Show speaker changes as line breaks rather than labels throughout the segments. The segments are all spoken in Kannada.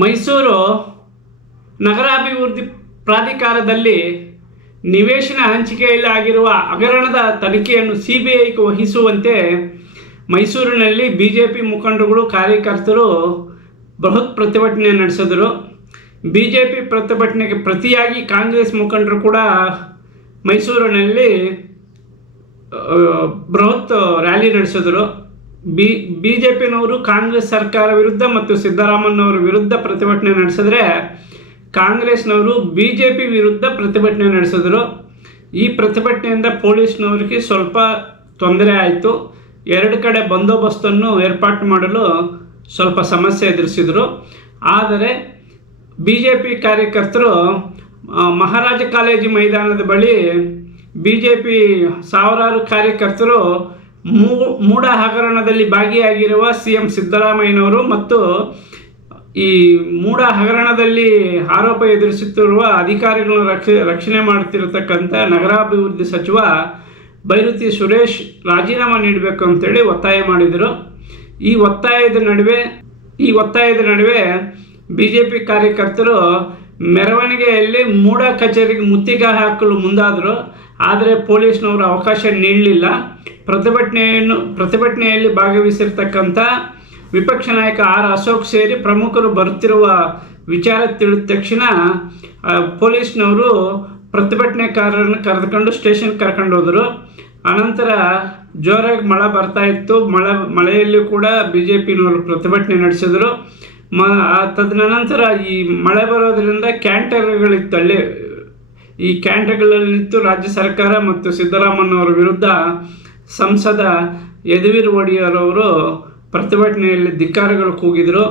ಮೈಸೂರು ನಗರಾಭಿವೃದ್ಧಿ ಪ್ರಾಧಿಕಾರದಲ್ಲಿ ನಿವೇಶನ ಹಂಚಿಕೆಯಲ್ಲಿ ಆಗಿರುವ ಹಗರಣದ ತನಿಖೆಯನ್ನು ಸಿ ಬಿ ಐಗೆ ವಹಿಸುವಂತೆ ಮೈಸೂರಿನಲ್ಲಿ ಬಿ ಜೆ ಪಿ ಮುಖಂಡರುಗಳು, ಕಾರ್ಯಕರ್ತರು ಬೃಹತ್ ಪ್ರತಿಭಟನೆ ನಡೆಸಿದರು. ಬಿ ಜೆ ಪಿ ಪ್ರತಿಭಟನೆಗೆ ಪ್ರತಿಯಾಗಿ ಕಾಂಗ್ರೆಸ್ ಮುಖಂಡರು ಕೂಡ ಮೈಸೂರಿನಲ್ಲಿ ಬೃಹತ್ ರ್ಯಾಲಿ ನಡೆಸಿದರು. ಬಿ ಬಿ ಜೆ ಪಿನವರು ಕಾಂಗ್ರೆಸ್ ಸರ್ಕಾರ ವಿರುದ್ಧ ಮತ್ತು ಸಿದ್ದರಾಮಯ್ಯನವರ ವಿರುದ್ಧ ಪ್ರತಿಭಟನೆ ನಡೆಸಿದ್ರೆ ಕಾಂಗ್ರೆಸ್ನವರು ಬಿ ಜೆ ಪಿ ವಿರುದ್ಧ ಪ್ರತಿಭಟನೆ ನಡೆಸಿದ್ರು. ಈ ಪ್ರತಿಭಟನೆಯಿಂದ ಪೊಲೀಸ್ನವರಿಗೆ ಸ್ವಲ್ಪ ತೊಂದರೆ ಆಯಿತು. ಎರಡು ಕಡೆ ಬಂದೋಬಸ್ತನ್ನು ಏರ್ಪಾಟು ಮಾಡಲು ಸ್ವಲ್ಪ ಸಮಸ್ಯೆ ಎದುರಿಸಿದರು. ಆದರೆ ಬಿ ಜೆ ಪಿ ಕಾರ್ಯಕರ್ತರು ಮಹಾರಾಜ ಕಾಲೇಜು ಮೈದಾನದ ಬಳಿ ಬಿ ಜೆ ಪಿ ಸಾವಿರಾರು ಕಾರ್ಯಕರ್ತರು ಮೂ ಮೂಢ ಹಗರಣದಲ್ಲಿ ಭಾಗಿಯಾಗಿರುವ ಸಿ ಎಂ ಸಿದ್ದರಾಮಯ್ಯನವರು ಮತ್ತು ಈ ಮೂಡ ಹಗರಣದಲ್ಲಿ ಆರೋಪ ಎದುರಿಸುತ್ತಿರುವ ಅಧಿಕಾರಿಗಳನ್ನು ರಕ್ಷ ರಕ್ಷಣೆ ಮಾಡುತ್ತಿರತಕ್ಕಂಥ ನಗರಾಭಿವೃದ್ಧಿ ಸಚಿವ ಬೈರುತಿ ಸುರೇಶ್ ರಾಜೀನಾಮೆ ನೀಡಬೇಕು ಅಂತೇಳಿ ಒತ್ತಾಯ ಮಾಡಿದರು. ಈ ಒತ್ತಾಯದ ನಡುವೆ ಈ ಒತ್ತಾಯದ ನಡುವೆ ಬಿ ಜೆ ಪಿ ಕಾರ್ಯಕರ್ತರು ಮೆರವಣಿಗೆಯಲ್ಲಿ ಮೂಡ ಕಚೇರಿಗೆ ಮುತ್ತಿಗೆ ಹಾಕಲು ಮುಂದಾದರು, ಆದರೆ ಪೊಲೀಸ್ನವರು ಅವಕಾಶ ನೀಡಲಿಲ್ಲ. ಪ್ರತಿಭಟನೆಯನ್ನು, ಪ್ರತಿಭಟನೆಯಲ್ಲಿ ಭಾಗವಹಿಸಿರ್ತಕ್ಕಂಥ ವಿಪಕ್ಷ ನಾಯಕ ಆರ್ ಅಶೋಕ್ ಸೇರಿ ಪ್ರಮುಖರು ಬರುತ್ತಿರುವ ವಿಚಾರ ತಿಳಿದ ತಕ್ಷಣ ಪೊಲೀಸ್ನವರು ಪ್ರತಿಭಟನೆಕಾರರನ್ನು ಕರೆದುಕೊಂಡು ಸ್ಟೇಷನ್ ಕರ್ಕೊಂಡು ಹೋದರು. ಅನಂತರ ಜೋರಾಗಿ ಮಳೆ ಬರ್ತಾ ಇತ್ತು. ಮಳೆ, ಮಳೆಯಲ್ಲಿ ಕೂಡ ಬಿ ಜೆ ಪಿನವರು ಪ್ರತಿಭಟನೆ ನಡೆಸಿದರು. ಮ ತದನಂತರ ಈ ಮಳೆ ಬರೋದರಿಂದ ಕ್ಯಾಂಟರ್ಗಳಿತ್ತು ಅಲ್ಲಿ, ಈ ಕ್ಯಾಂಟರ್ಗಳಲ್ಲಿ ನಿಂತು ರಾಜ್ಯ ಸರ್ಕಾರ ಮತ್ತು ಸಿದ್ದರಾಮಯ್ಯನವರ ವಿರುದ್ಧ ಸಂಸದ ಯದುವೀರ್ ಒಡೆಯರ್ ಅವರು ಪ್ರತಿಭಟನೆಯಲ್ಲಿ ಧಿಕ್ಕಾರಗಳು ಕೂಗಿದರು.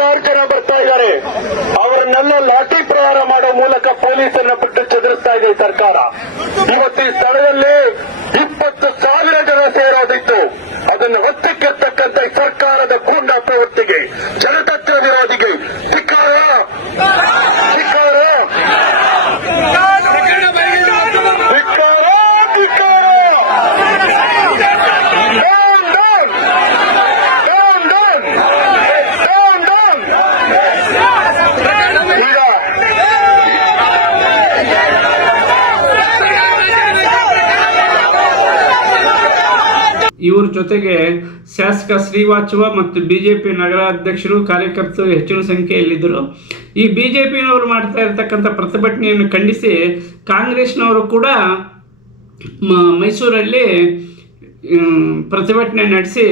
ಸಾವಿರಾರು ಬರ್ತಾ ಇದ್ದಾರೆ. ಅವರನ್ನೆಲ್ಲ ಲಾಠಿ ಪ್ರಹಾರ ಮಾಡೋ ಮೂಲಕ ಪೊಲೀಸನ್ನ ಬಿಟ್ಟು ಚದುರಿಸ್ತಾ ಇದೆ ಸರ್ಕಾರ. ಇವತ್ತು ಈ ಸ್ಥಳದಲ್ಲಿ ಇಪ್ಪತ್ತು ಸಾವಿರ ಜನ ಸೇರೋದಿತ್ತು. ಅದನ್ನು ಹೊತ್ತಕ್ಕಿರ್ತಕ್ಕಂಥ ಸರ್ಕಾರದ ಗೂಂಡಾ ಪ್ರವೃತ್ತಿಗೆ ಜನತತ್ವ ವಿರೋಧಿಗೆ
ಇವ್ರ ಜೊತೆಗೆ ಶಾಸಕ ಶ್ರೀವಾಚವ ಮತ್ತು ಬಿ ಜೆ ಪಿ ನಗರಾಧ್ಯಕ್ಷರು ಕಾರ್ಯಕರ್ತರು ಹೆಚ್ಚಿನ ಸಂಖ್ಯೆಯಲ್ಲಿದ್ದರು. ಈ ಬಿ ಜೆ ಪಿನವರು ಮಾಡ್ತಾ ಇರತಕ್ಕಂಥ ಪ್ರತಿಭಟನೆಯನ್ನು ಖಂಡಿಸಿ ಕಾಂಗ್ರೆಸ್ನವರು ಕೂಡ ಮೈಸೂರಲ್ಲಿ ಪ್ರತಿಭಟನೆ ನಡೆಸಿ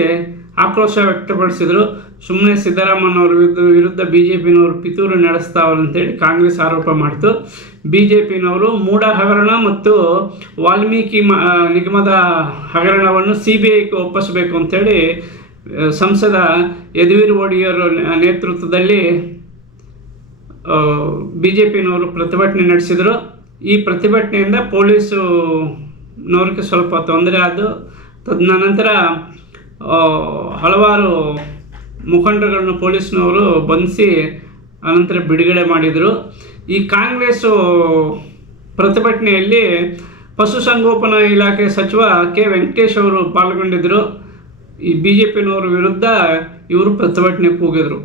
ಆಕ್ರೋಶ ವ್ಯಕ್ತಪಡಿಸಿದರು. ಸುಮ್ಮನೆ ಸಿದ್ದರಾಮಯ್ಯನವರ ವಿರುದ್ಧ ವಿರುದ್ಧ ಬಿ ಜೆ ಪಿನವರು ಪಿತೂರು ನಡೆಸ್ತಾವ್ರು ಅಂತೇಳಿ ಕಾಂಗ್ರೆಸ್ ಆರೋಪ ಮಾಡಿತು. ಬಿ ಜೆ ಪಿನವರು ಮೂಡ ಹಗರಣ ಮತ್ತು ವಾಲ್ಮೀಕಿ ಮ ನಿಗಮದ ಹಗರಣವನ್ನು ಸಿ ಬಿ ಐಗೆ ಒಪ್ಪಿಸಬೇಕು ಅಂತೇಳಿ ಸಂಸದ ಯದುವೀರ್ ಒಡೆಯರ್ ನೇತೃತ್ವದಲ್ಲಿ ಬಿ ಜೆ ಪಿನವರು ಪ್ರತಿಭಟನೆ ನಡೆಸಿದರು. ಈ ಪ್ರತಿಭಟನೆಯಿಂದ ಪೊಲೀಸು ನೋರಿಕೆ ಸ್ವಲ್ಪ ತೊಂದರೆ ಆದು ತದನಂತರ ಹಲವಾರು ಮುಖಂಡರುಗಳನ್ನು ಪೊಲೀಸ್ನವರು ಬಂಧಿಸಿ ಅನಂತರ ಬಿಡುಗಡೆ ಮಾಡಿದರು. ಈ ಕಾಂಗ್ರೆಸ್ಸು ಪ್ರತಿಭಟನೆಯಲ್ಲಿ ಪಶುಸಂಗೋಪನಾ ಇಲಾಖೆ ಸಚಿವ ಕೆ ವೆಂಕಟೇಶ್ ಅವರು ಪಾಲ್ಗೊಂಡಿದ್ದರು ಈ ಬಿ ಜೆ ಪಿನವರ ವಿರುದ್ಧ ಇವರು ಪ್ರತಿಭಟನೆ ಕೂಗಿದರು.